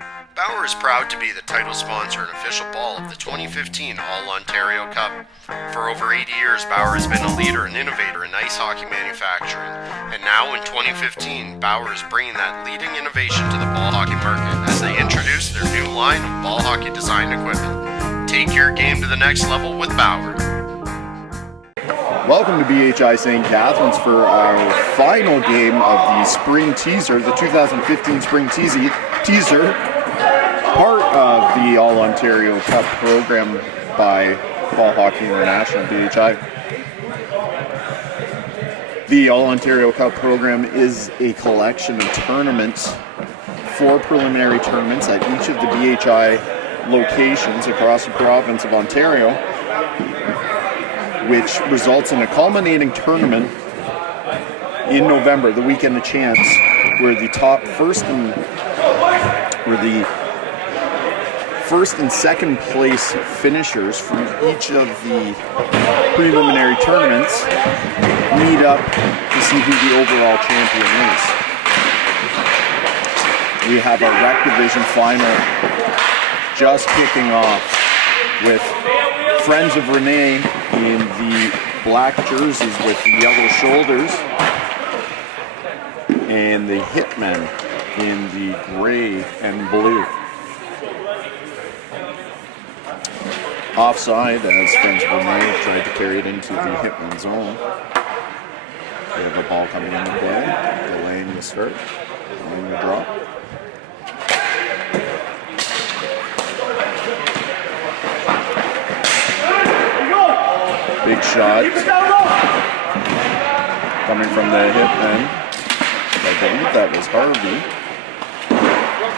Bauer is proud to be the title sponsor and official ball of the 2015 All-Ontario Cup. For over 80 years, Bauer has been a leader and innovator in ice hockey manufacturing. And now in 2015, Bauer is bringing that leading innovation to the ball hockey market as they introduce their new line of ball hockey design equipment. Take your game to the next level with Bauer. Welcome to BHI St. Catharines for our final game of the Spring Teaser, the 2015 Spring Teaser, part of the All-Ontario Cup program by Ball Hockey International, BHI. The All-Ontario Cup program is a collection of tournaments, 4 preliminary tournaments at each of the BHI locations across the province of Ontario, which results in a culminating tournament in November, the weekend of chance, where the first and second place finishers from each of the preliminary tournaments meet up to see who the overall champion is. We have a rec division final just kicking off with Friends of Rene in the black jerseys with the yellow shoulders and the Hitmen in the gray and blue. Offside as Friends of Rene tried to carry it into the Hitmen zone. They have a ball coming into play, delaying the start, delaying the drop. Big shot coming from the Hitmen. I believe that was Harvey.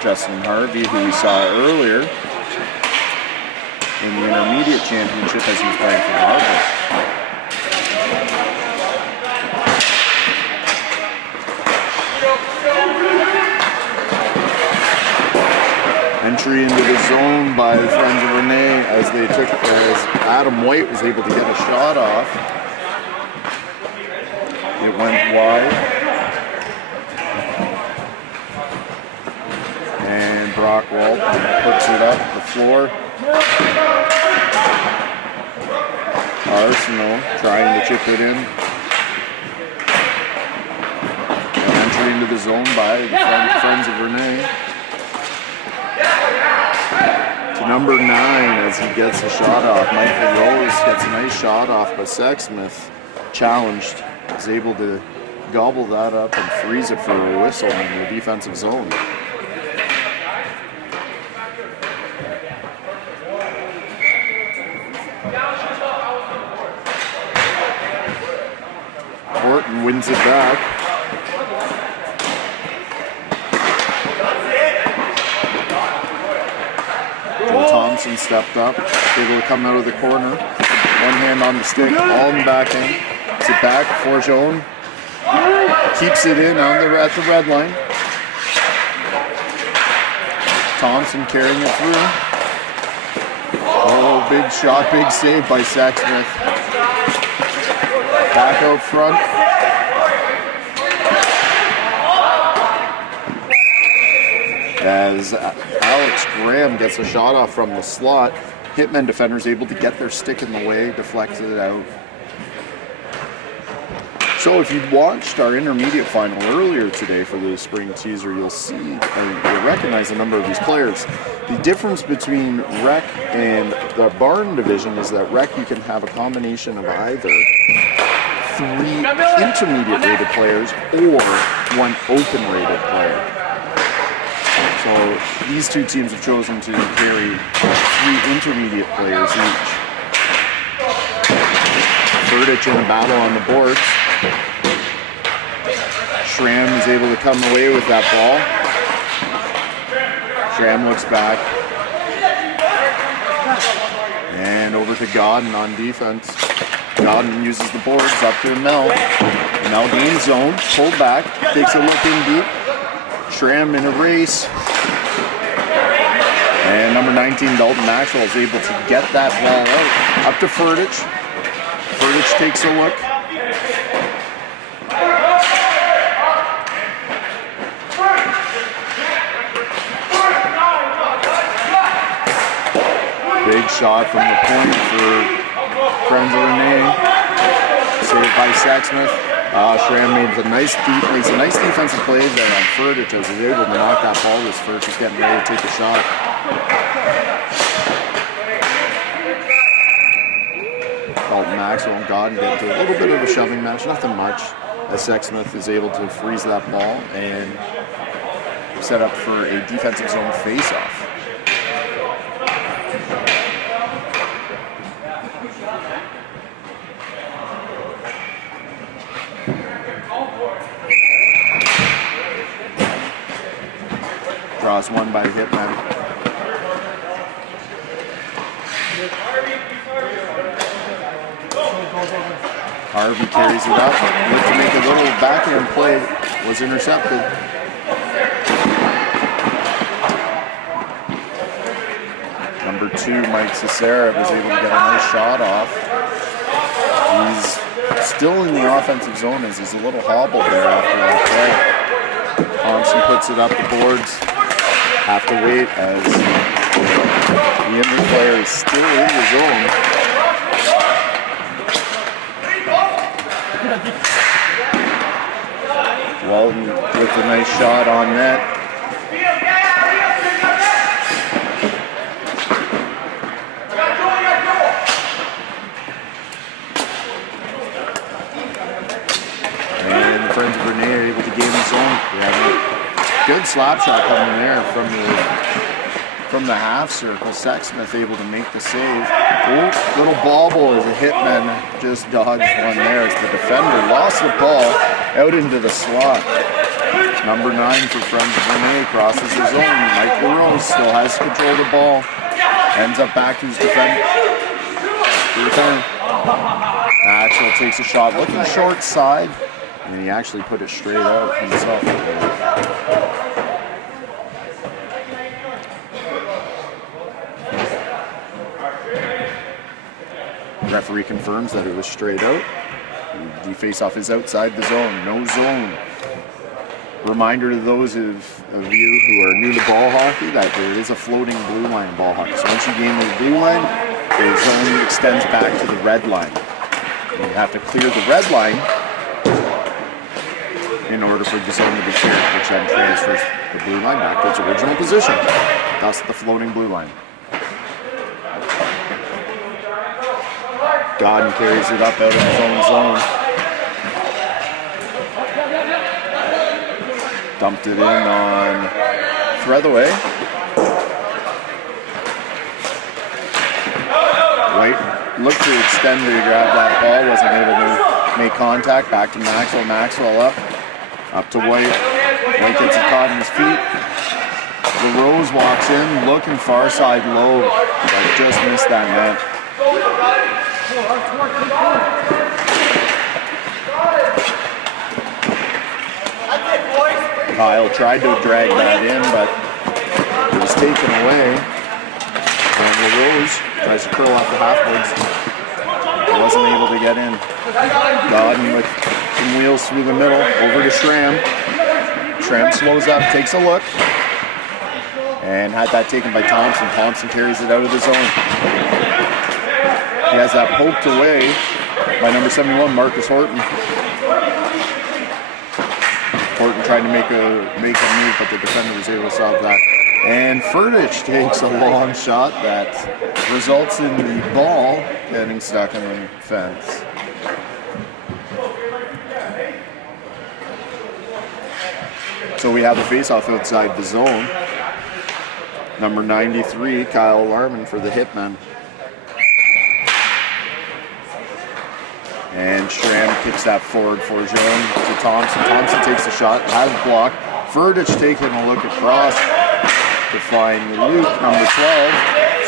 Justin Harvey, who we saw earlier in the intermediate championship as he was playing for Harvard. Entry into the zone by the Friends of Rene as Adam White was able to get a shot off. It went wide. And Brock Walton puts it up the floor. Arsenal trying to chip it in. And entry into the zone by the Friends of Rene. To number 9 as he gets a shot off. Michael Rose gets a nice shot off, but Sexsmith, challenged, is able to gobble that up and freeze it for a whistle in the defensive zone. Horton wins it back. Thompson stepped up, able to come out of the corner. One hand on the stick, all in the backhand. It's it back for Joan. Keeps it in at the red line. Thompson carrying it through. Oh, big shot, big save by Sexsmith. Back out front. As Alex Graham gets a shot off from the slot, Hitmen defenders able to get their stick in the way, deflected it out. So if you'd watched our intermediate final earlier today for the Spring Teaser, you'll see, you'll recognize a number of these players. The difference between rec and the barn division is that rec you can have a combination of either 3 intermediate rated players or 1 open rated player. So these two teams have chosen to carry 3 intermediate players each. Ferdich in a battle on the boards. Schramm is able to come away with that ball. Schramm looks back. And over to Godden on defense. Godden uses the boards up to Mel. Mel gains zone, pulled back, takes a look in deep. Schramm in a race. And number 19, Dalton Maxwell, is able to get that ball out. Up to Ferdich. Ferdich takes a look. big shot from the point for friends of Rene. Saved by Sexsmith. Schramm makes a nice defensive play there on Ferdich as he's able to knock that ball. This Ferdich is getting ready to take a shot. Dalton Maxwell and Godden get into a little bit of a shoving match, nothing much, as Sexsmith is able to freeze that ball and set up for a defensive zone face-off. Draws one by the Hitmen. Harvey carries it up. Looked to make a little backhand play. Was intercepted. Number 2, Mike Cesara, was able to get a nice shot off. He's still in the offensive zone as he's a little hobbled there after that play. Thompson puts it up the boards. Have to wait as the Inman player is still in the zone. Walden with a nice shot on net. And the friends of Rene are able to gain the zone. Good slap shot coming there from the half circle. Sexsmith able to make the save. Oh, little bobble as a Hitman just dodged one there as the defender lost the ball out into the slot. Number 9 for friends of Rene crosses the zone. Mike LaRose still has control of the ball. Ends up back to his defender. Maxwell takes a shot looking short side. And he actually put it straight out himself. Referee confirms that it was straight out. The face-off is outside the zone. No zone. Reminder to those of you who are new to ball hockey that there is a floating blue line in ball hockey. So once you gain the blue line, the zone extends back to the red line. And you have to clear the red line in order for the zone to be cleared, which then transfers the blue line back to its original position. Thus the floating blue line. Godden carries it up out of his own zone. Dumped it in on Threadaway. White looked to extend to grab that ball, wasn't able to make contact. Back to Maxwell. Maxwell up to White. White gets it caught in his feet. LaRose walks in, looking far side low, but just missed that net. Kyle tried to drag that in, but it was taken away. And LaRose tries to curl off the half-boards. Wasn't able to get in. Godden with some wheels through the middle, over to Schramm. Schramm slows up, takes a look, and had that taken by Thompson. Thompson carries it out of the zone. He has that poked away by number 71, Marcus Horton. Horton tried to make a move, but the defender was able to stop that. And Ferdich takes a long shot that results in the ball getting stuck in the fence. So we have the face-off outside the zone. Number 93, Kyle Larman for the Hitmen. And Schramm kicks that forward for Joan to Thompson. Thompson takes the shot, has blocked. Ferdich taking a look across to find Luke, number 12.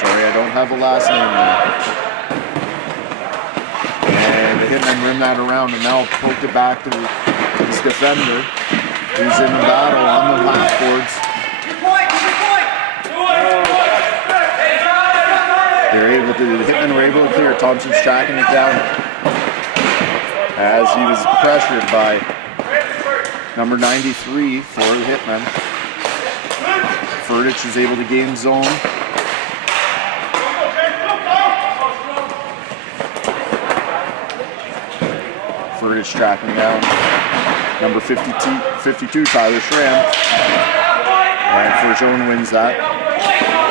Sorry, I don't have a last name there. And the Hitmen rim that around and now poked it back to his defender, who's in the battle on the half boards. The Hitmen were able to clear. Thompson's tracking it down as he was pressured by number 93 for the Hitmen. Ferdich is able to gain zone. Furtage tracking down number 52 Tyler Schramm. And Forjone wins that.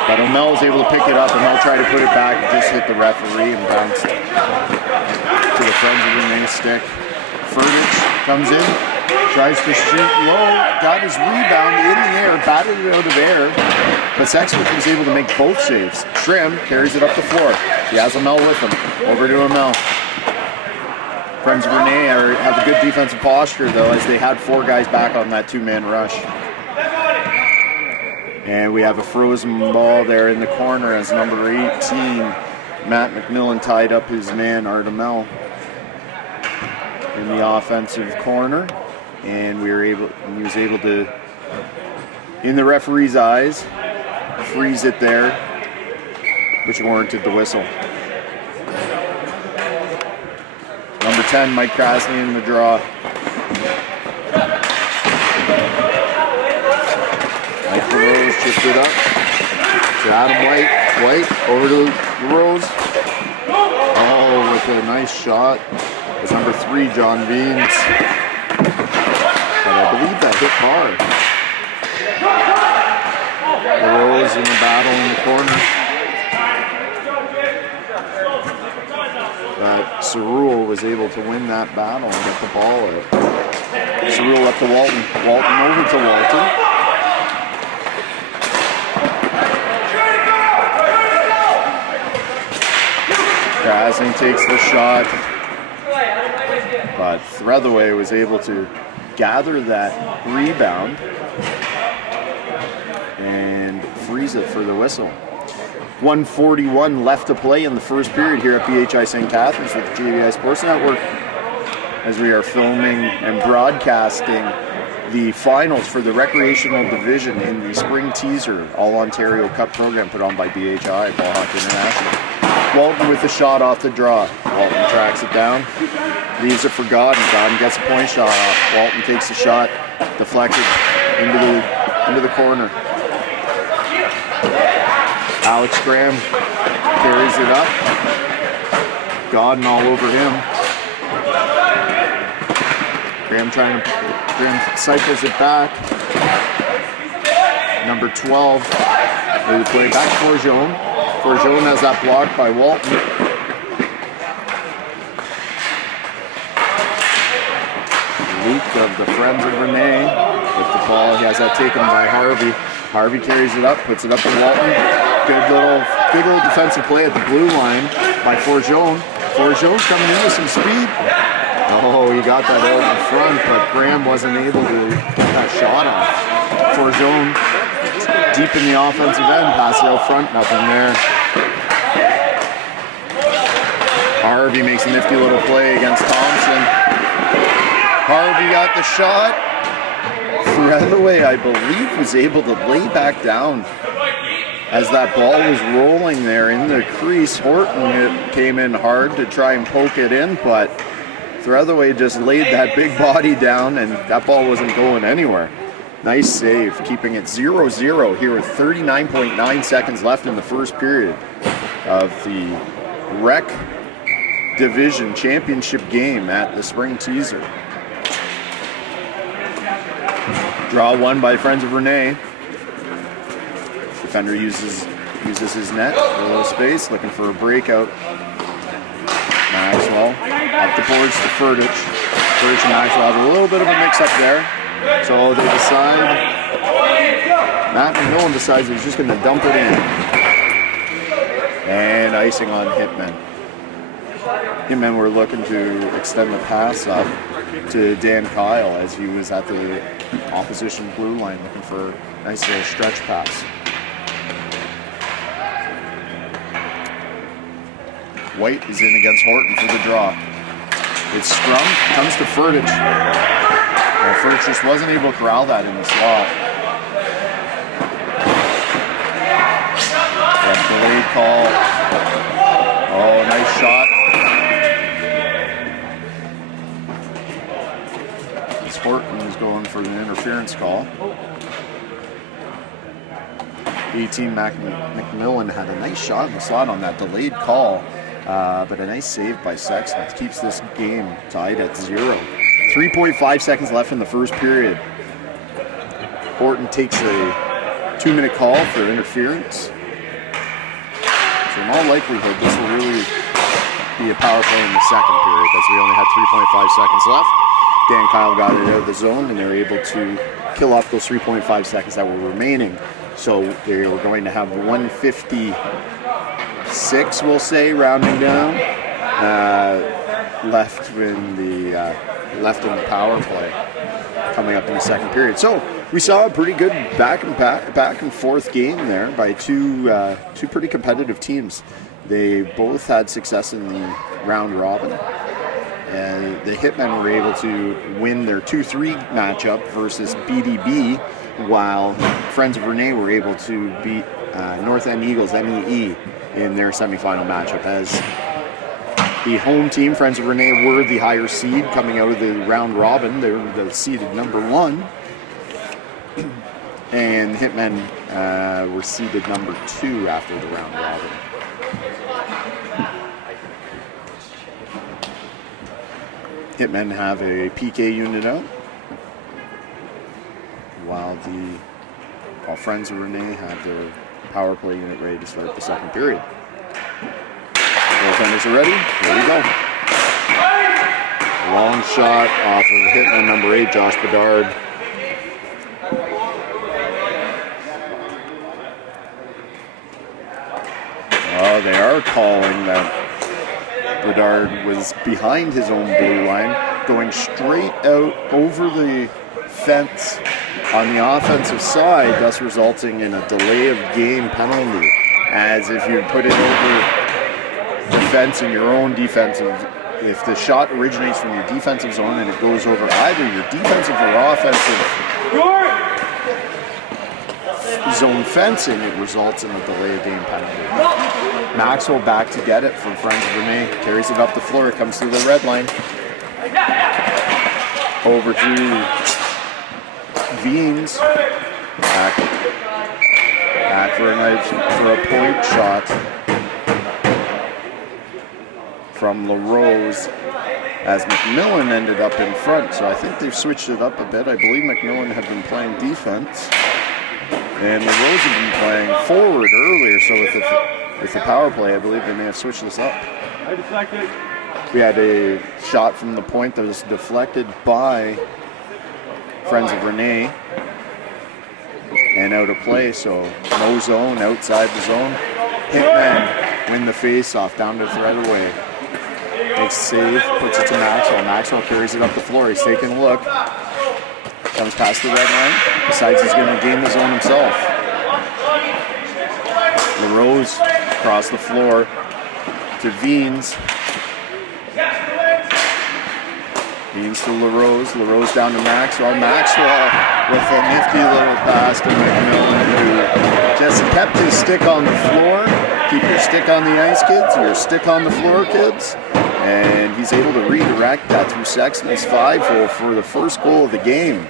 But O'Mell was able to pick it up, and O'Mell tried to put it back and just hit the referee and bounced to the Friends of Rene stick. Furtage comes in, tries to shoot low, got his rebound in the air, batted it out of air, but Sexsmith was able to make both saves. Schramm carries it up the floor. He has O'Mell with him. Over to O'Mell. Friends of Rene have a good defensive posture, though, as they had 4 guys back on that 2-man rush. And we have a frozen ball there in the corner as number 18, Matt McMillan, tied up his man, Art O'Mell, in the offensive corner. And he was able to, in the referee's eyes, freeze it there, which warranted the whistle. Number 10, Mike Krasny in the draw. Mike Rose chipped it up to Adam White. White over to Rose. Oh, with a nice shot. It's number 3, John Beans. But I believe that hit hard. Rose in the battle in the corner. But Cerule was able to win that battle and get the ball out. Cerule up to Walton. Walton over to Walton. Krasny takes the shot, but Threadaway was able to gather that rebound and freeze it for the whistle. 1:41 left to play in the first period here at BHI St. Catharines with the JVI Sports Network, as we are filming and broadcasting the finals for the recreational division in the Spring Teaser All-Ontario Cup program put on by BHI, Ball Hockey International. Walton with the shot off the draw. Walton tracks it down, leaves it for Godden. Godden gets a point shot off. Walton takes the shot, deflected into the corner. Alex Graham carries it up. Godden all over him. Graham cycles it back. Number 12, they play back for Forjone. Forjone has that blocked by Walton. Luke of the Friends of Rene with the ball. He has that taken by Harvey. Harvey carries it up, puts it up to Walton. Good little defensive play at the blue line by Forjone. Forjone's coming in with some speed. Oh, he got that out in front, but Graham wasn't able to get that shot off. Forjone deep in the offensive end, pass it out front, nothing there. Harvey makes a nifty little play against Thompson. Harvey got the shot. Threadaway, I believe, was able to lay back down as that ball was rolling there in the crease. Horton came in hard to try and poke it in, but Threadaway just laid that big body down, and that ball wasn't going anywhere. Nice save, keeping it 0-0 here with 39.9 seconds left in the first period of the Rec Division Championship game at the Spring Teaser. Draw one by Friends of Rene. Defender uses his net for a little space, looking for a breakout. Maxwell up the boards to Furtage. Furtage and Maxwell have a little bit of a mix-up there. So they decide, Matt McMillan decides he's just going to dump it in. And icing on Hitmen. Hitmen were looking to extend the pass up to Dan Kyle as he was at the opposition blue line looking for a nice little stretch pass. White is in against Horton for the draw. It's scrum, comes to Furtage. And Furtage just wasn't able to corral that in the slot. Delayed call. Oh, nice shot. As Horton is going for the interference call. 18 McMillan had a nice shot in the slot on that delayed call. But a nice save by Sexsmith keeps this game tied at 0. 3.5 seconds left in the first period. Horton takes a 2-minute call for interference. So in all likelihood, this will really be a power play in the second period, as we only had 3.5 seconds left. Dan Kyle got it out of the zone, and they were able to kill off those 3.5 seconds that were remaining. So they were going to have 156, we'll say, rounding down, left in the power play coming up in the second period. So we saw a pretty good back and forth game there by two pretty competitive teams. They both had success in the round robin. The Hitmen were able to win their 2-3 matchup versus BDB, while Friends of Rene were able to beat North End Eagles, MEE, in their semifinal matchup. As the home team, Friends of Rene, were the higher seed coming out of the round robin. They were the seeded number 1. And Hitmen were seeded number 2 after the round robin. Hitmen have a PK unit out, while Friends of Rene have their power play unit ready to start the second period. Goaltenders are ready. Here we go. Long shot off of Hitman number 8, Josh Bedard. Oh, they are calling that Bedard was behind his own blue line, going straight out over the fence on the offensive side, thus resulting in a delay of game penalty. As if you put it over the fence in your own defensive, if the shot originates from your defensive zone and it goes over either your defensive or offensive zone fencing, it results in a delay of game penalty. Maxwell back to get it from Friends of Rene, carries it up the floor, it comes to the red line. Over to Veens, back for a point shot from LaRose, as McMillan ended up in front. So I think they've switched it up a bit. I believe McMillan had been playing defense, and LaRose had been playing forward earlier. So with the power play, I believe they may have switched this up. We had a shot from the point that was deflected by Friends of Rene and out of play, so no zone, outside the zone. Hitmen win the face-off down to Threadaway. Makes a save, puts it to Maxwell. Maxwell carries it up the floor. He's taking a look. Comes past the red line. Decides he's going to game the zone himself. LaRose across the floor to Veens. Veens to LaRose. LaRose down to Maxwell. Maxwell with a nifty little pass to McMillan, who just kept his stick on the floor. Keep your stick on the ice, kids. Your stick on the floor, kids. And he's able to redirect that through Sexsmith's 5-hole for the first goal of the game.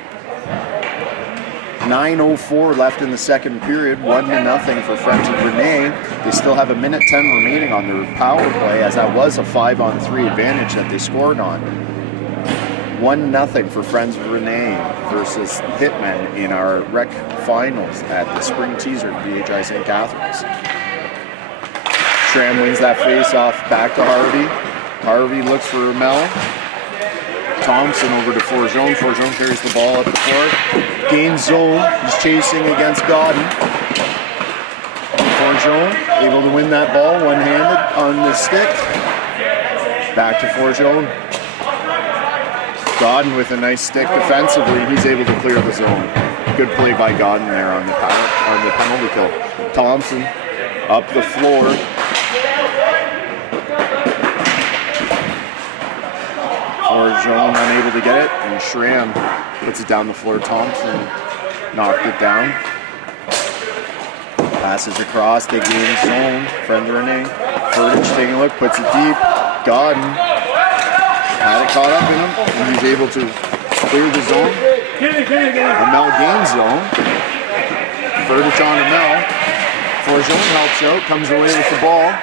9:04 left in the second period, 1-0 for Friends of Rene. They still have 1:10 remaining on their power play, as that was a 5-on-3 advantage that they scored on. 1-0 for Friends of Rene versus Hitmen in our rec finals at the Spring Teaser at BHI St. Catharines. Schramm wins that face-off back to Harvey. Harvey looks for Mel. Thompson over to Forgeon. Forgeon carries the ball up the floor. Gains zone. He's chasing against Godden. Forgeon able to win that ball one-handed on the stick. Back to Forgeon. Godden with a nice stick defensively. He's able to clear the zone. Good play by Godden there on the penalty kill. Thompson up the floor. Forgeon unable to get it, and Schramm puts it down the floor. Thompson knocked it down. Passes across, they gain zone. Friends of Rene. Furtage taking a look, puts it deep. Godden had it caught up in him, and he's able to clear the zone. And Mel gains zone. Furtage on to Mel. Forgeon helps out, comes away with the ball.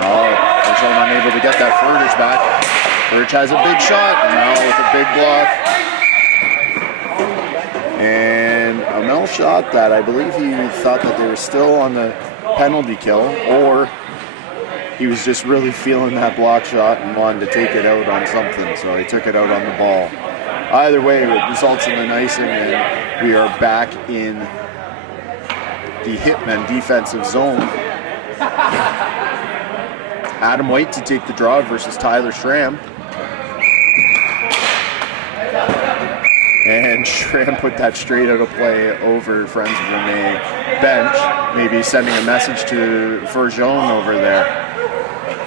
Oh, Forgeon unable to get that Furtage back. Furtage has a big shot, now with a big block. And Amel shot that. I believe he thought that they were still on the penalty kill, or he was just really feeling that block shot and wanted to take it out on something, so he took it out on the ball. Either way, it results in an icing, and we are back in the Hitmen defensive zone. Adam White to take the draw versus Tyler Schramm. And Schramm put that straight out of play over friends of Rene bench, maybe sending a message to Forgeon over there.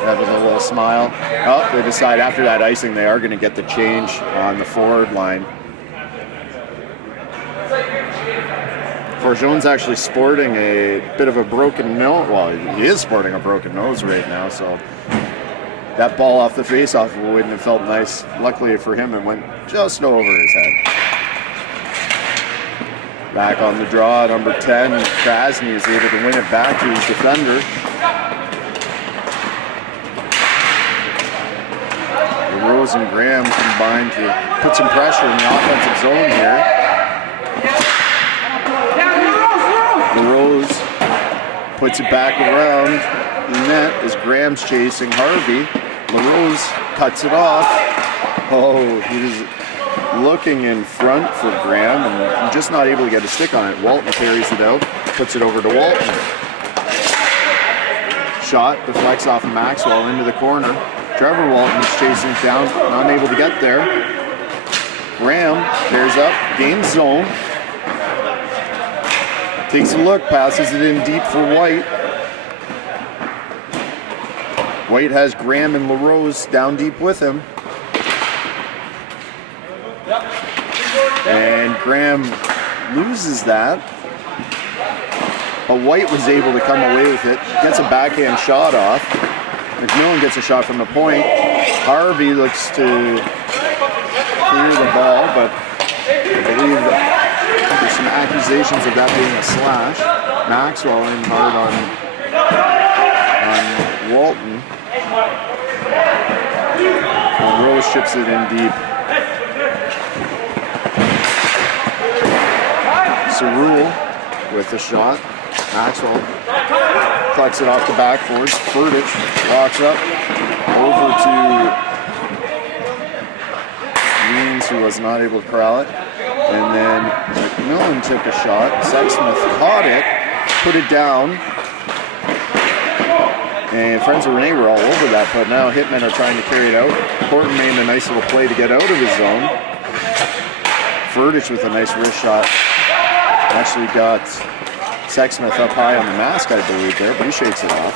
Having a little smile. Oh, they decide after that icing they are going to get the change on the forward line. Forgeon's actually sporting a bit of a broken nose. Well, he is sporting a broken nose right now, so that ball off the face-off wouldn't have felt nice. Luckily for him, it went just over his head. Back on the draw, number 10, Krasny is able to win it back to his defender. Rose and Graham combined to put some pressure in the offensive zone here. LaRose puts it back around the net as Graham's chasing Harvey. LaRose cuts it off. Oh, he was looking in front for Graham and just not able to get a stick on it. Walton carries it out, puts it over to Walton. Shot deflects off of Maxwell into the corner. Trevor Walton's chasing it down, not able to get there. Graham bears up, gains zone. Takes a look, passes it in deep for White. White has Graham and LaRose down deep with him. And Graham loses that. But White was able to come away with it. Gets a backhand shot off. McMillan gets a shot from the point. Harvey looks to clear the ball, but I believe there's some accusations of that being a slash. Maxwell in hard on Walton. And Rose chips it in deep. Cerule with the shot. Maxwell collects it off the backboards. Furtage walks up over to Means, who was not able to corral it. And then McMillan took a shot. Sexsmith caught it, put it down. And friends of Rene were all over that, but now Hitmen are trying to carry it out. Horton made a nice little play to get out of his zone. Furtage with a nice wrist shot. Actually got Sexsmith up high on the mask, I believe, there, but he shakes it off.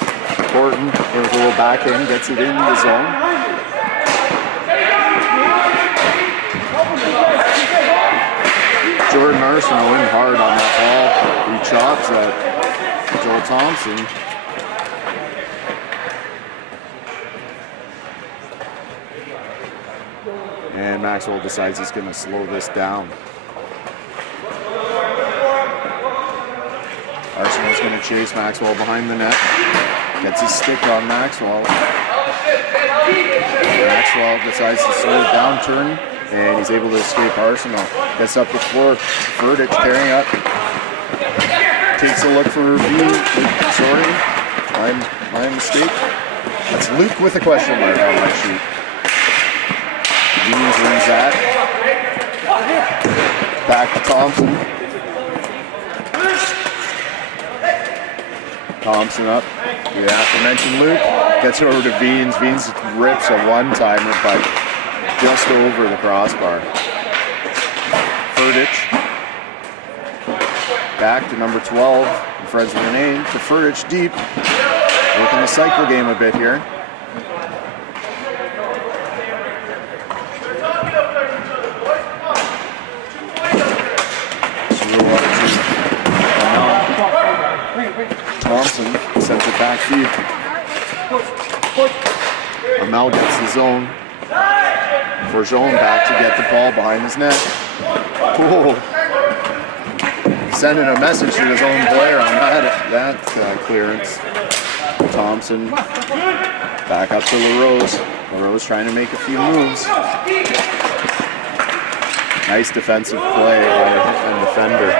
Horton with a little backhand, gets it into the zone. Jordan Arsenault in hard on that ball. He chops at Joel Thompson. And Maxwell decides he's going to slow this down. Arsenault's going to chase Maxwell behind the net. Gets his stick on Maxwell. Maxwell decides to slow it down, turn, and he's able to escape Arsenault. Gets up the floor. Furtage carrying up. Takes a look for review. Sorry, my mistake. That's Luke with a question mark on my sheet. Means wins that. Back to Thompson. Thompson up. The aforementioned Luke gets it over to Veens. Veens rips a one-timer, but just over the crossbar. Furtage. Back to number 12. Friends of Rene to Furtage deep. Working the cycle game a bit here. Thompson sends it back deep. Amel gets the zone. Forgeon back to get the ball behind his net. Cool. sending a message to his own player on that clearance. Thompson back up to LaRose. LaRose trying to make a few moves. Nice defensive play by a Hitmen defender.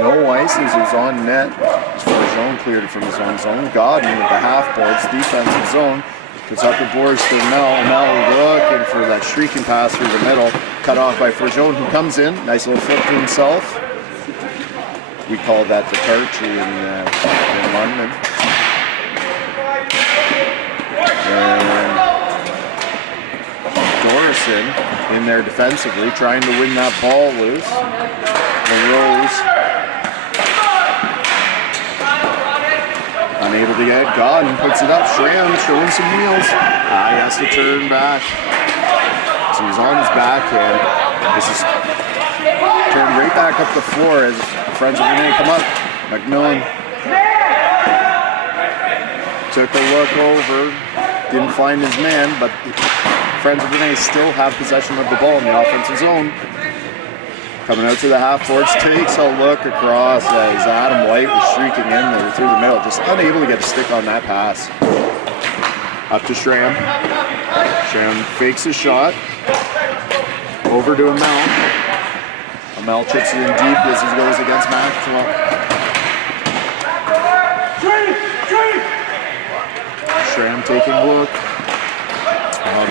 No ice as he was on net. Zone cleared it from his own zone. Godden with the half boards, defensive zone. Puts up the boards to Mel. Mel looking for that shrieking pass through the middle. Cut off by Forjone, who comes in. Nice little flip to himself. We call that the Tarch in London. And Dorison in there defensively, trying to win that ball loose. And Rose unable to get it. Godden puts it up. Schramm showing some wheels. He has to turn back. So he's on his backhand. This is turned right back up the floor as friends of Rene come up. McMillan took a look over. Didn't find his man, but friends of Rene still have possession of the ball in the offensive zone. Coming out to the half boards, takes a look across as Adam White was shrieking in there through the middle, just unable to get a stick on that pass. Up to Schramm. Schramm fakes his shot. Over to Amel. Amel chips it in deep as he goes against Maxwell. Schramm taking a look.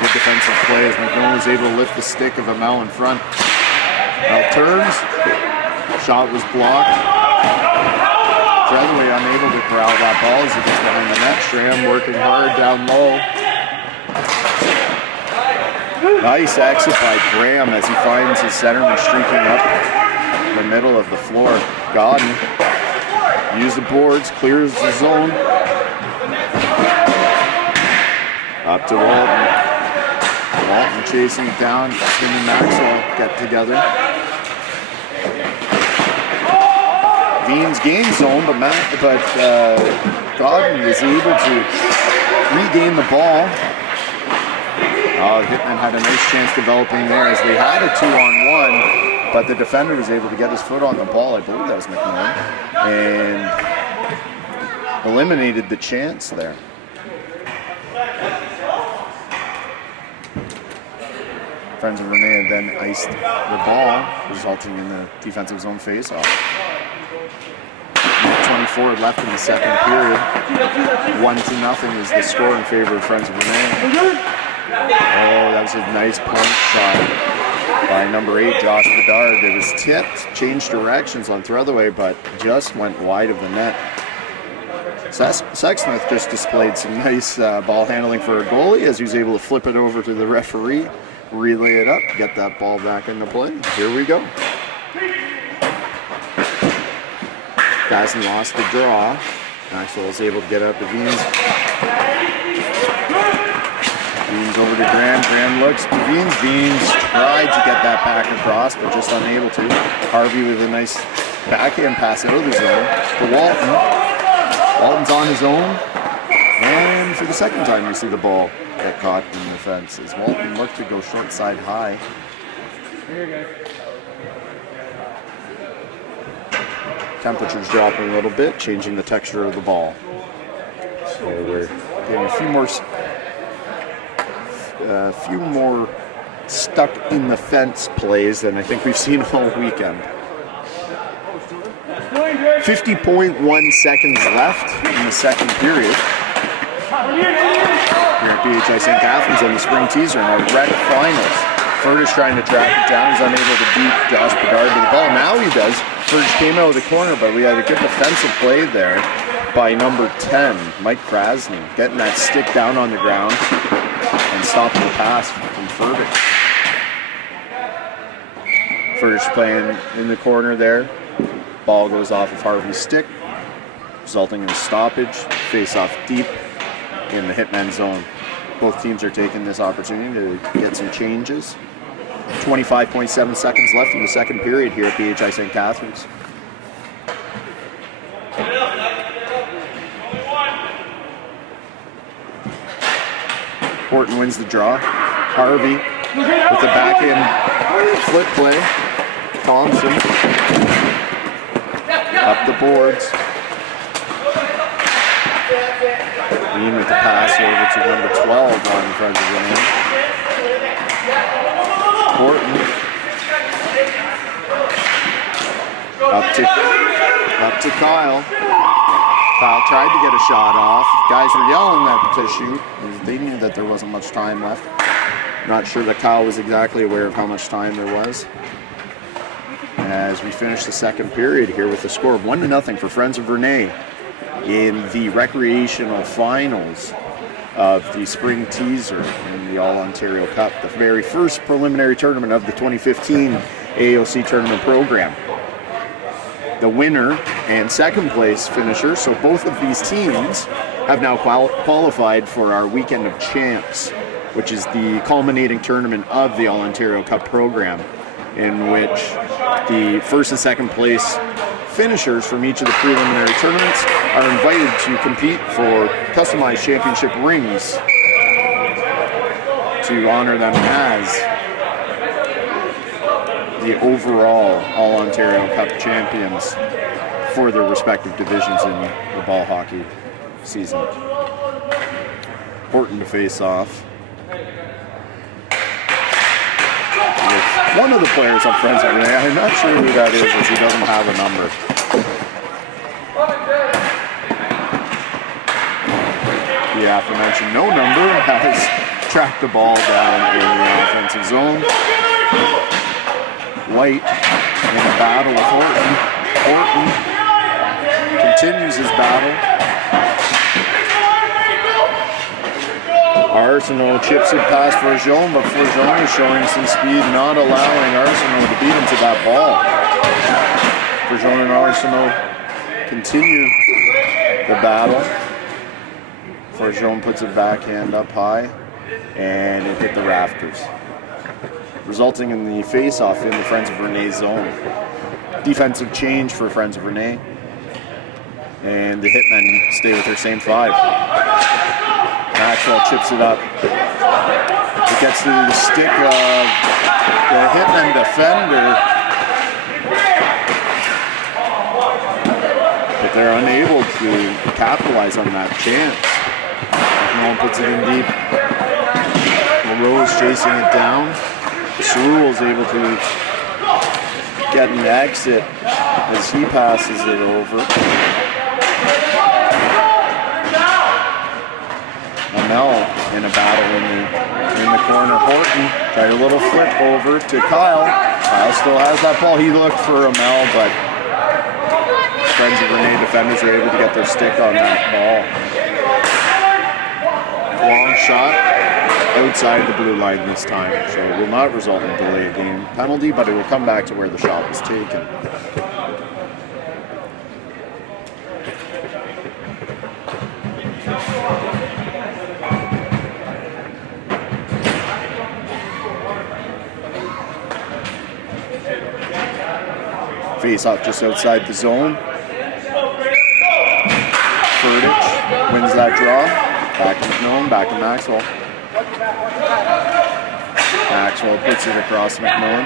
Good defensive play as McMillan was able to lift the stick of Amel in front. Amel turns. Shot was blocked. Threadway unable to corral that ball as it gets behind the net. Schramm working hard down low. Nice exit by Graham as he finds his centerman streaking up the middle of the floor. Godden uses the boards, clears the zone. Up to Walton. Walton chasing it down. Him and Maxwell get together. Dean's game zone, but Godden was able to regain the ball. Hitmen had a nice chance developing there as they had a 2-on-1, but the defender was able to get his foot on the ball. I believe that was McMillan, and eliminated the chance there. Friends of Rene then iced the ball, resulting in the defensive zone face-off. 24 left in the second period. 1-0 is the score in favor of Friends of Rene. Oh, that was a nice punch shot by number 8, Josh Bedard. It was tipped, changed directions on Threadaway, but just went wide of the net. Sexsmith just displayed some nice ball handling for a goalie as he was able to flip it over to the referee, relay it up, get that ball back into play. Here we go. Casson lost the draw. Maxwell was able to get up to Veens. Veens over to Graham. Graham looks to Veens. Veens tried to get that back across, but just unable to. Harvey with a nice backhand pass out of the zone to Walton. Walton's on his own. And for the second time, we see the ball get caught in the fence as Walton looked to go short side high. Temperature's dropping a little bit, changing the texture of the ball. So we're getting a few more stuck in the fence plays than I think we've seen all weekend. 50.1 seconds left in the second period. Here at BHI St. Catharines on the spring teaser in our rec finals. Furtish trying to track it down. He's unable to beat Josh Bedard to the ball. Now he does. Furtish came out of the corner, but we had a good defensive play there by number 10, Mike Krasny, getting that stick down on the ground and stopping the pass from Furtish. Furtish playing in the corner there. Ball goes off of Harvey's stick, resulting in a stoppage. Face off deep in the Hitmen zone. Both teams are taking this opportunity to get some changes. 25.7 seconds left in the second period here at BHI St. Catharines. Horton wins the draw. Harvey with the backhand flip play. Thompson up the boards. Rene with the pass over to number 12 on Friends of Rene. Horton up to Kyle. Kyle tried to get a shot off. Guys were yelling at to shoot. They knew that there wasn't much time left. Not sure that Kyle was exactly aware of how much time there was. As we finish the second period here with a score of 1-0 for Friends of Rene in the recreational finals of the spring teaser in the All-Ontario Cup, the very first preliminary tournament of the 2015 AOC tournament program. The winner and second place finisher, so both of these teams have now qualified for our Weekend of Champs, which is the culminating tournament of the All-Ontario Cup program, in which the first and second place finishers from each of the preliminary tournaments are invited to compete for customized championship rings to honor them as the overall All-Ontario Cup champions for their respective divisions in the ball hockey season. Important to face off with one of the players on Friends of Rene. I'm not sure who that is, as he doesn't have a number. The aforementioned no number has tracked the ball down in the offensive zone. White in a battle with Horton. Horton continues his battle. Arsenault chips it past Forgeon, but Forgeon is showing some speed, not allowing Arsenault to beat him to that ball. Forgeon and Arsenault continue the battle. Forgeon puts a backhand up high, and it hit the rafters, resulting in the face-off in the Friends of Rene zone. Defensive change for Friends of Rene, and the Hitmen stay with their same five. Maxwell chips it up. It gets through the stick of the Hitmen defender, but they're unable to capitalize on that chance. McMillan puts it in deep. LaRose chasing it down. Cerul's able to get an exit as he passes it over. Amel in a battle in the corner. Horton tried a little flip over to Kyle. Kyle still has that ball. He looked for Amel, but Friends of Rene defenders are able to get their stick on that ball. Long shot outside the blue line this time, so it will not result in a delayed game penalty, but it will come back to where the shot was taken. Face off just outside the zone. Furdich wins that draw. Back to McMillan, back to Maxwell. Maxwell puts it across McMillan.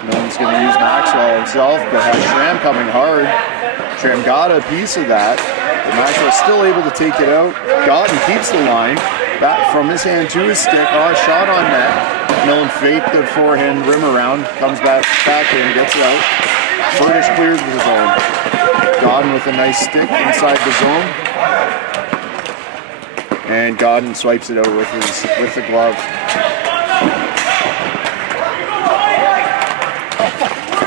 McMillan's going to use Maxwell himself, but has Schramm coming hard. Schramm got a piece of that, but Maxwell's still able to take it out. Godden keeps the line. Back from his hand to his stick. Oh, shot on net. McMillan faked the forehand rim around, comes back in, gets it out. Furnish clears the zone. Godden with a nice stick inside the zone. And Godden swipes it out with the glove.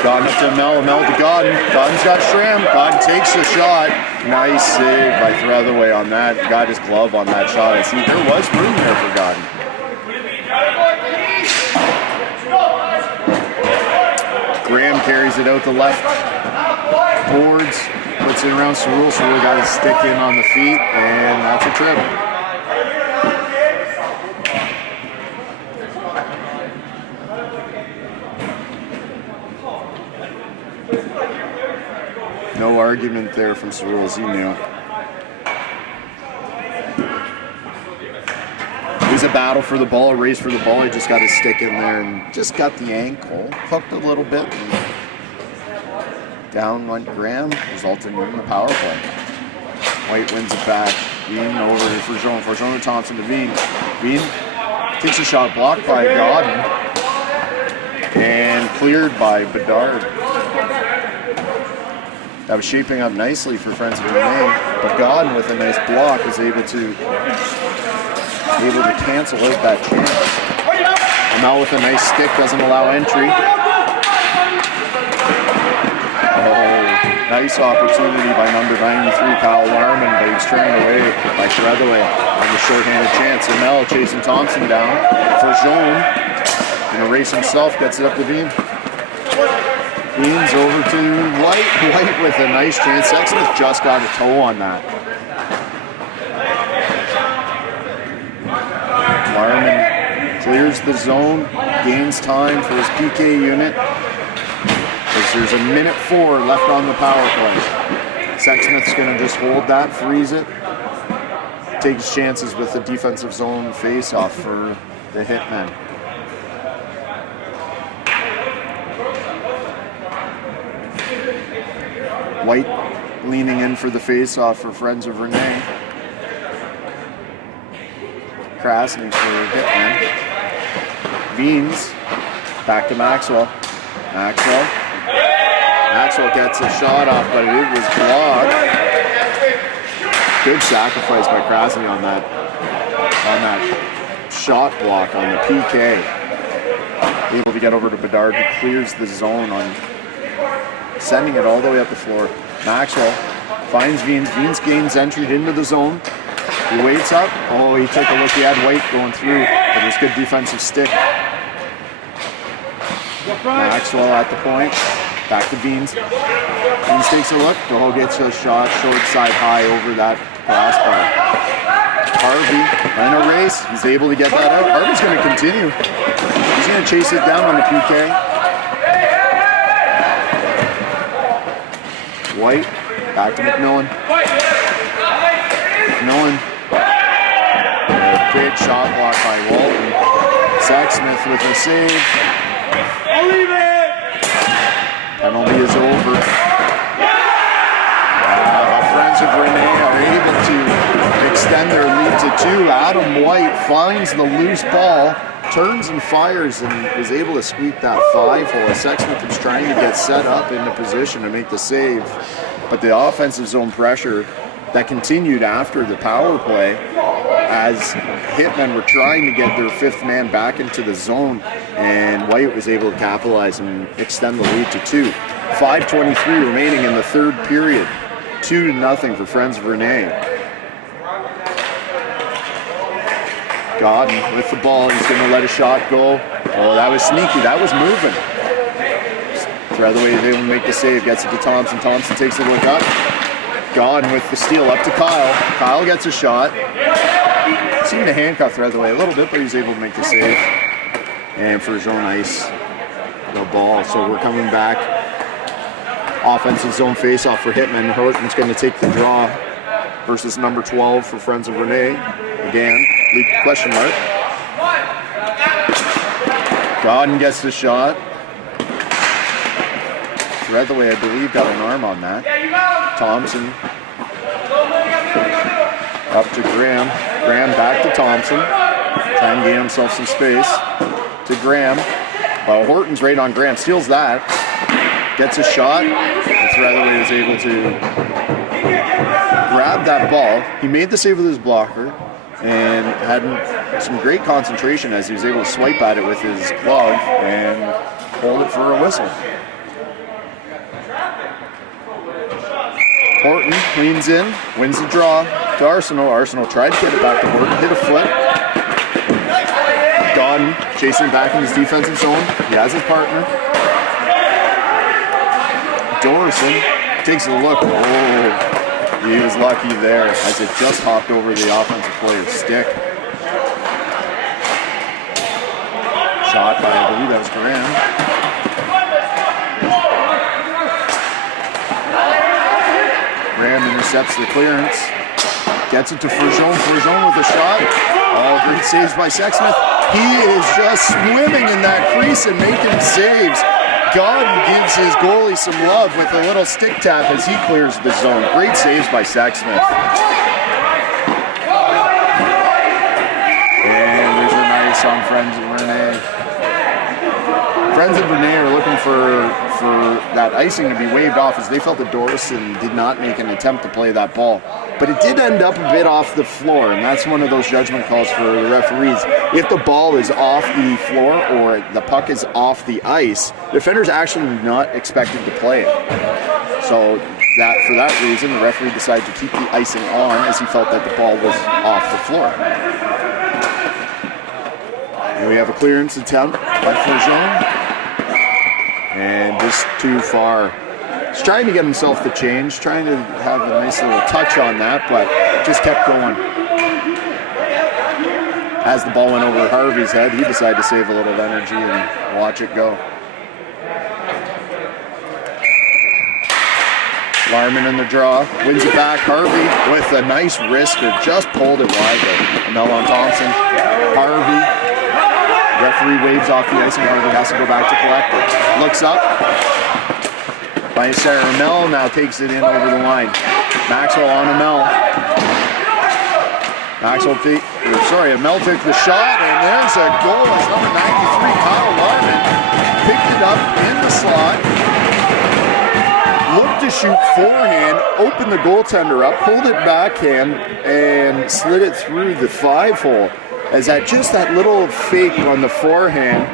Godden up to Mel to Godden. Godden's got Schramm. Godden takes the shot. Nice save by Throtherway on that. Got his glove on that shot. I see there was room there for Godden. Graham carries it out the left boards. Puts it around Cerul. Cerul got his stick in on the feet. And that's a trip. No argument there from Cerul, as he knew. was a battle for the ball, a race for the ball. He just got his stick in there and just got the ankle hooked a little bit. And down went Graham, resulting in the power play. White wins it back. Veen over to Forgeon. Forgeon to Thompson to Veen. Veen takes a shot blocked by Godden and cleared by Bedard. That was shaping up nicely for Friends of Rene, but Godden with a nice block was able to cancel out that chance. And now with a nice stick doesn't allow entry. Nice opportunity by number 93, Kyle Warman, but he's turned away by Threadaway on the shorthanded chance. And now chasing Thompson down for Jean. And a race himself, gets it up to Veen. Veen's over to White. White with a nice chance. Sexsmith just got a toe on that. Warman clears the zone, gains time for his PK unit. There's a minute 4 left on the power play. Sexsmith's going to just hold that, freeze it, take his chances with the defensive zone face-off for the Hitmen. White leaning in for the face-off for Friends of Rene. Krasny for Hitmen. Veens, back to Maxwell. Maxwell gets a shot off, but it was blocked. Good sacrifice by Krasny on that shot block on the PK. Able to get over to Bedard, who clears the zone on sending it all the way up the floor. Maxwell finds Veens. Veens gains entry into the zone. He waits up. Oh, he took a look. He had White going through, but it was good defensive stick. Maxwell at the point. Back to Veens. Veens takes a look. Doho gets a shot short side high over that crossbar. Harvey in a race. He's able to get that out. Harvey's going to continue. He's going to chase it down on the PK. White. Back to McMillan. McMillan. A big shot block by Walton. Sexsmith with a save. Penalty is over. Friends of Rene are able to extend their lead to 2. Adam White finds the loose ball, turns and fires, and is able to sweep that 5-hole. Sexsmith was trying to get set up into position to make the save, but the offensive zone pressure that continued after the power play as Hitmen were trying to get their 5th man back into the zone, and White was able to capitalize and extend the lead to 2. 5:23 remaining in the 3rd period. 2-0 for Friends of Rene. Godden with the ball. He's going to let a shot go. Oh, that was sneaky. That was moving. Threadaway is able to make the save. Gets it to Thompson. Thompson takes a look up. Godden with the steal up to Kyle. Kyle gets a shot. Seemed to handcuff Threadaway a little bit, but he's able to make the save. And for zone ice, the ball. So we're coming back. Offensive zone face-off for Hitmen. Horton's going to take the draw versus number 12 for Friends of Rene. Again, question mark. Godden gets the shot. Threadaway, I believe, got an arm on that. Thompson. Up to Graham. Graham back to Thompson. Trying to gain himself some space. To Graham. Well, Horton's right on Graham. Steals that. Gets a shot. And Threadaway is able to grab that ball. He made the save with his blocker and had some great concentration as he was able to swipe at it with his glove and hold it for a whistle. Horton leans in, wins the draw to Arsenal. Arsenal tried to get it back to Horton, hit a foot. Godden chasing back in his defensive zone. He has his partner. Dorison takes a look. Oh, he was lucky there as it just hopped over the offensive player's stick. Shot by, I believe that was Graham. Graham intercepts the clearance. Gets it to Forgeon. Forgeon with a shot. Oh, great saves by Sexsmith. He is just swimming in that crease and making saves. God gives his goalie some love with a little stick tap as he clears the zone. Great saves by Sexsmith. And there's an ice on Friends of Rene. Friends of Rene are looking for that icing to be waved off as they felt that Dorison did not make an attempt to play that ball. But it did end up a bit off the floor, and that's one of those judgment calls for the referees. If the ball is off the floor or the puck is off the ice, the defender's actually not expected to play it. So for that reason, the referee decided to keep the icing on as he felt that the ball was off the floor. And we have a clearance attempt by Fleujon. And just too far. He's trying to get himself the change, trying to have a nice little touch on that, but just kept going. As the ball went over Harvey's head, he decided to save a little energy and watch it go. Larman in the draw, wins it back. Harvey with a nice wrister, just pulled it wide though. Mellon Thompson, Harvey. Referee waves off the ice and Harvey has to go back to collect it. Looks up. By Sarah Amell, now takes it in over the line. Maxwell on Amell. Amell took the shot, and there's a goal. It's number 93, Kyle Larman. Picked it up in the slot. Looked to shoot forehand, opened the goaltender up, pulled it backhand, and slid it through the 5-hole. As that little fake on the forehand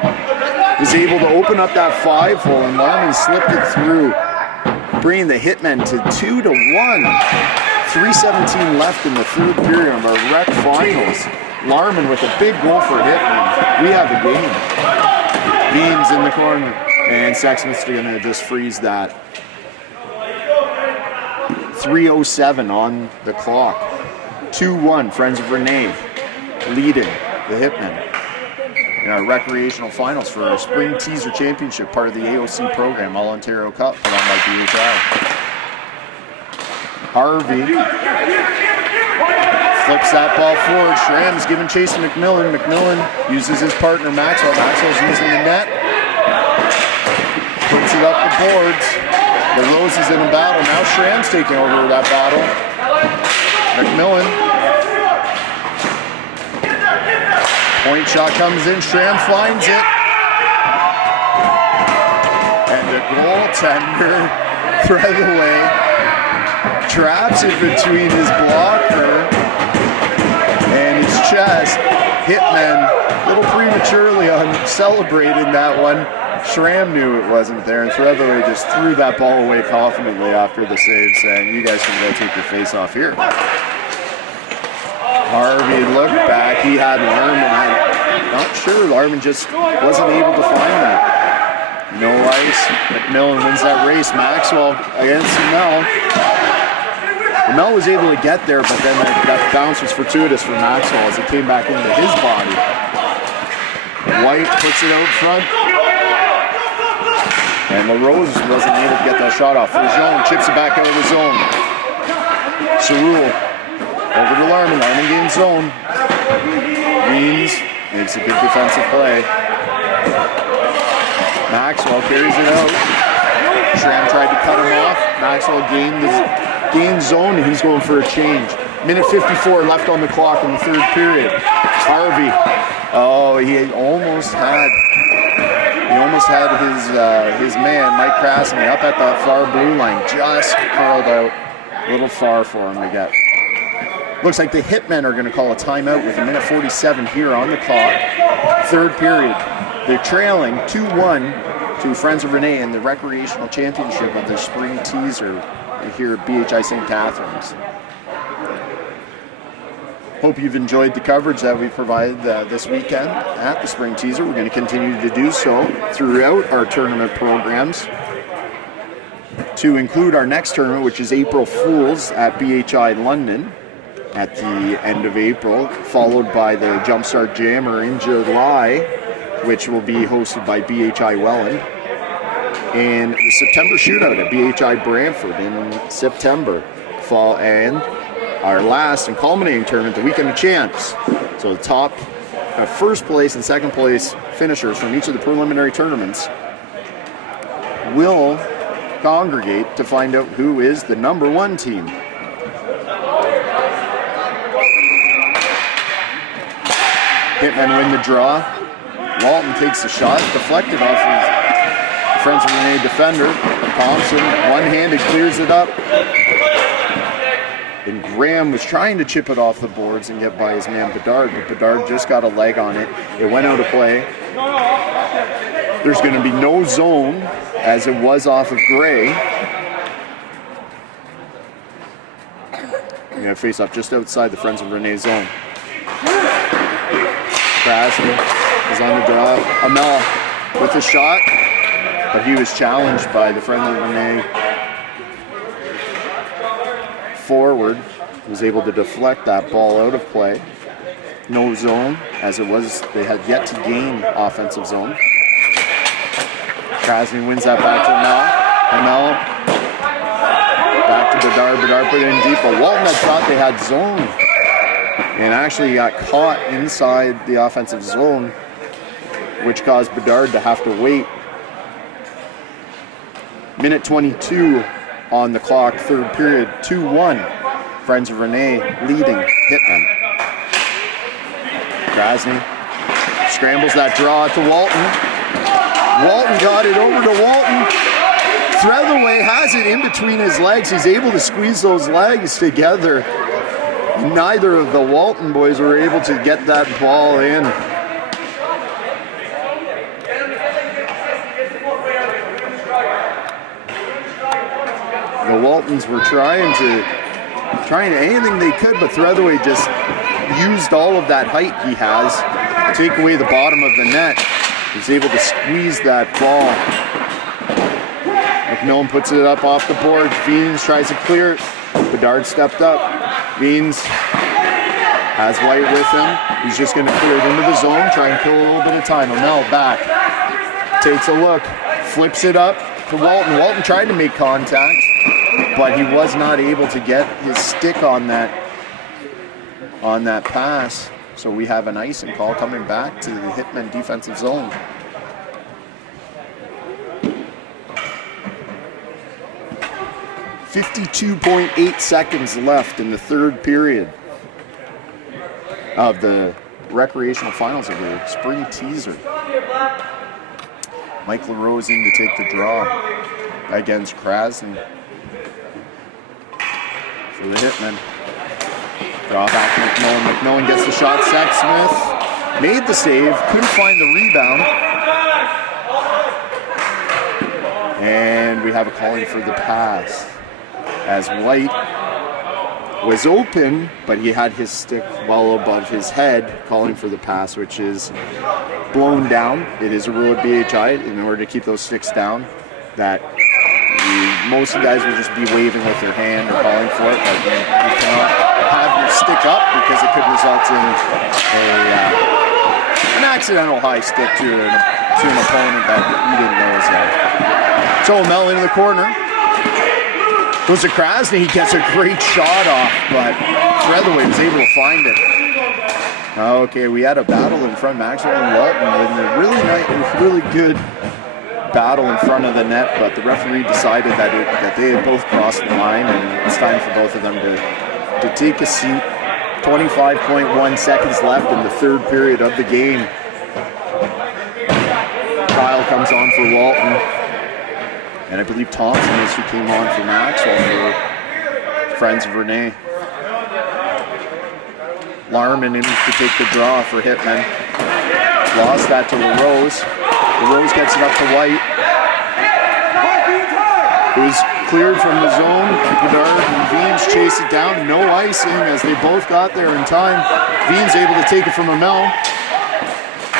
was able to open up that 5-hole, and Larman slipped it through, bringing the Hitmen to 2-1. 3:17 left in the third period of our rec finals. Larman with a big goal for Hitmen. We have the game. Beams in the corner, and Sexsmith's gonna just freeze that. 3:07 on the clock. 2-1, Friends of Rene leading the Hitmen in our recreational finals for our Spring Teaser Championship, part of the AOC program, All Ontario Cup, run by BHI. Harvey flips that ball forward. Schramm's giving chase to McMillan. McMillan uses his partner Maxwell. Maxwell's using the net. Puts it up the boards. The Rose is in a battle. Now Schramm's taking over that battle. McMillan. Point shot comes in, Schramm finds it. And the goaltender, Breathaway, traps it between his blocker and his chest. Hitman, a little prematurely on celebrating that one. Schramm knew it wasn't there, and Breathaway just threw that ball away confidently after the save, saying, "You guys can go take your face off here." Harvey looked back. He had Larman. I'm not sure. Larman just wasn't able to find that. No ice. McMillan wins that race. Maxwell against Amell. Amell was able to get there, but then that bounce was fortuitous for Maxwell as it came back into his body. White puts it out front. And LaRose wasn't able to get that shot off. Fleujon chips it back out of the zone. Cerule. Over to Larman. Larman gains zone. Weems makes a good defensive play. Maxwell carries it out. Schramm tried to cut him off. Maxwell gained zone, and he's going for a change. Minute 54 left on the clock in the third period. Harvey. Oh, he almost had his man, Mike Krasny, up at that far blue line. Just curled out. A little far for him to get. Looks like the Hitmen are going to call a timeout with a minute 47 here on the clock. Third period. They're trailing 2-1 to Friends of Rene in the recreational championship of the Spring Teaser here at BHI St. Catharines. Hope you've enjoyed the coverage that we provided this weekend at the Spring Teaser. We're going to continue to do so throughout our tournament programs, to include our next tournament, which is April Fools at BHI London at the end of April, followed by the Jumpstart Jammer in July, which will be hosted by BHI Welland, and the September Shootout at BHI Brantford in September, fall, and our last and culminating tournament, the Weekend of Champs, So the top first place and second place finishers from each of the preliminary tournaments will congregate to find out who is the number one team. Hitmen win the draw. Walton takes the shot, deflected off his Friends of Rene defender. Thompson, one-handed, clears it up. And Graham was trying to chip it off the boards and get by his man Bedard, but Bedard just got a leg on it. It went out of play. There's going to be no zone, as it was off of Gray. We have face-off just outside the Friends of Rene zone. Krasny is on the draw. Amel with a shot, but he was challenged by the Friends of Rene forward. Was able to deflect that ball out of play. No zone, as it was, they had yet to gain offensive zone. Krasny wins that back to Amel. Back to Bedard. Bedard put it in deep, but Walton had thought they had zone and actually got caught inside the offensive zone, which caused Bedard to have to wait. Minute 22 on the clock, third period, 2-1. Friends of Rene leading Hitmen. Krasny scrambles that draw to Walton. Walton got it over to Walton. Threadaway has it in between his legs. He's able to squeeze those legs together. Neither of the Walton boys were able to get that ball in. The Waltons were trying anything they could, but Threadaway just used all of that height he has to take away the bottom of the net. He's able to squeeze that ball. McMillan puts it up off the board. Veens tries to clear it. Bedard stepped up. Veens has White with him. He's just going to clear it into the zone, try and kill a little bit of time. Amel back. Takes a look. Flips it up to Walton. Walton tried to make contact, but he was not able to get his stick on that pass. So we have an icing call coming back to the Hitmen defensive zone. .8 seconds left in the third period of the recreational finals of the spring teaser. Mike LaRose in to take the draw against Krasny for the Hitmen. Draw back to McMillan. McMillan gets the shot. Sexsmith made the save, couldn't find the rebound. And we have a calling for the pass, as White was open, but he had his stick well above his head, calling for the pass, which is blown down. It is a rule of BHI in order to keep those sticks down, that most of the guys will just be waving with their hand or calling for it, but you cannot have your stick up because it could result in an accidental high stick to an opponent that you didn't know was there. So Mel into the corner. Goes to Krasny, he gets a great shot off, but Threadaway was able to find it. Okay, we had a battle in front, Maxwell and Walton, and a really nice, really good battle in front of the net, but the referee decided that they had both crossed the line, and it's time for both of them to take a seat. 25.1 seconds left in the third period of the game. Kyle comes on for Walton. And I believe Thompson is who came on for Maxwell for Friends of Rene. Larman in to take the draw for Hitmen. Lost that to LaRose. LaRose gets it up to White. It was cleared from the zone. Bedard and Veens chase it down. No icing as they both got there in time. Veens able to take it from Amel.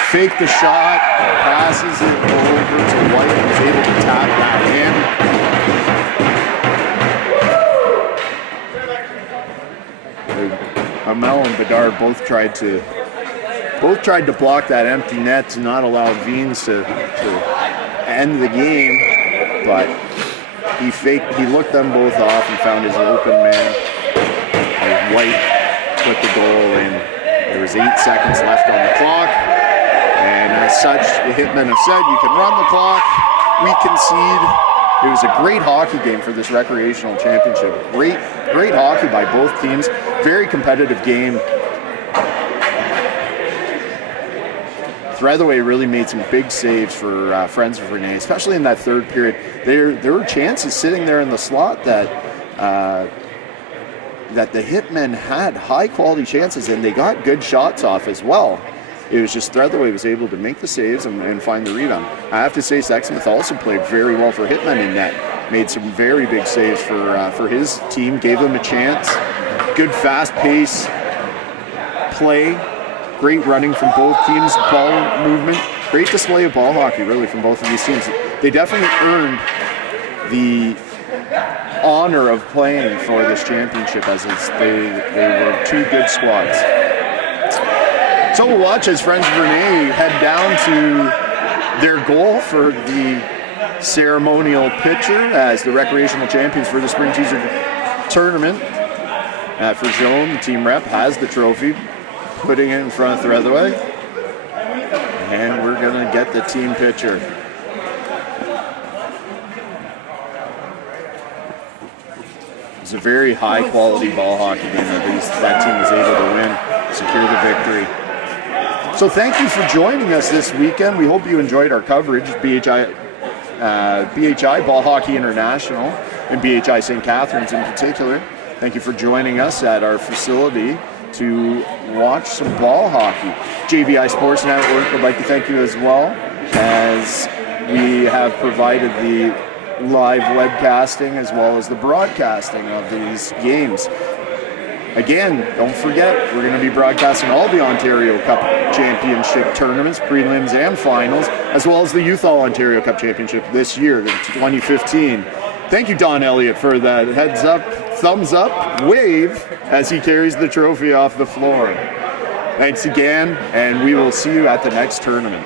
Fake the shot, passes it over to White, and was able to tap that in. Amel and Bedard both tried to block that empty net to not allow Veens to end the game, but he looked them both off and found his open man. And White put the goal in. They were was 8 seconds left on the clock. And as such, the Hitmen have said, you can run the clock, we concede. It was a great hockey game for this recreational championship. Great hockey by both teams. Very competitive game. Threadaway really made some big saves for Friends of Rene, especially in that third period. There were chances sitting there in the slot that the Hitmen had high-quality chances, and they got good shots off as well. It was just Threadaway was able to make the saves and find the rebound. I have to say Sexsmith also played very well for Hitmen in net. Made some very big saves for his team, gave them a chance. Good fast-paced play. Great running from both teams, ball movement. Great display of ball hockey, really, from both of these teams. They definitely earned the honor of playing for this championship, as they were two good squads. So we'll watch as Friends of Rene head down to their goal for the ceremonial picture as the recreational champions for the Spring Teaser tournament. For Joan, the team rep, has the trophy, putting it in front of Threadaway. And we're going to get the team picture. It's a very high quality ball hockey game that team was able to win, secure the victory. So thank you for joining us this weekend. We hope you enjoyed our coverage, BHI Ball Hockey International and BHI St. Catharines in particular. Thank you for joining us at our facility to watch some ball hockey. JVI Sports Network would like to thank you as well, as we have provided the live webcasting as well as the broadcasting of these games. Again, don't forget, we're going to be broadcasting all the Ontario Cup Championship tournaments, prelims and finals, as well as the Youth All-Ontario Cup Championship this year, 2015. Thank you, Don Elliott, for that heads up, thumbs up wave as he carries the trophy off the floor. Thanks again, and we will see you at the next tournament.